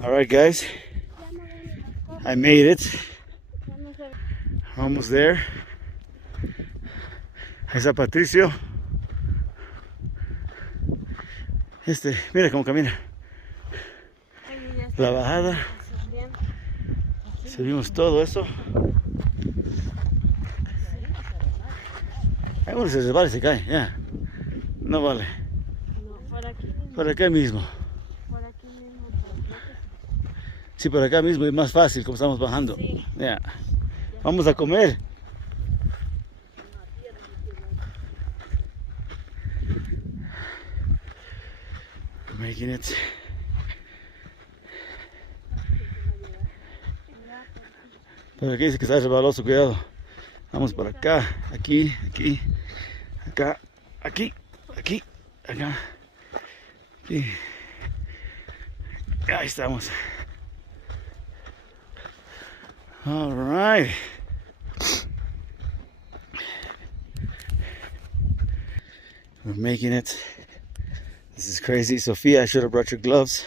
Alright guys, I made it. Almost there. Ahí está Patricio. Mira cómo camina. La bajada. Subimos todo eso. Hay uno se resbala y se cae, ya. No vale. Por acá mismo. Sí, por acá mismo es más fácil como estamos bajando. Sí. Ya. Vamos a comer. Making it. Pero aquí dice que está resbaloso, cuidado. Vamos por acá, aquí, acá, aquí, acá. Aquí. Ahí estamos. All right. We're making it. This is crazy. Sophia, I should have brought your gloves.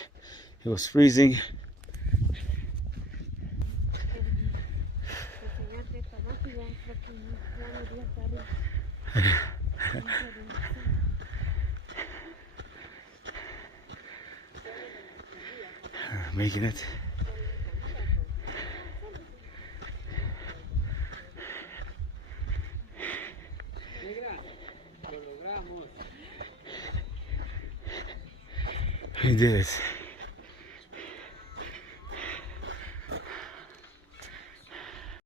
It was freezing. We're making it. We did it.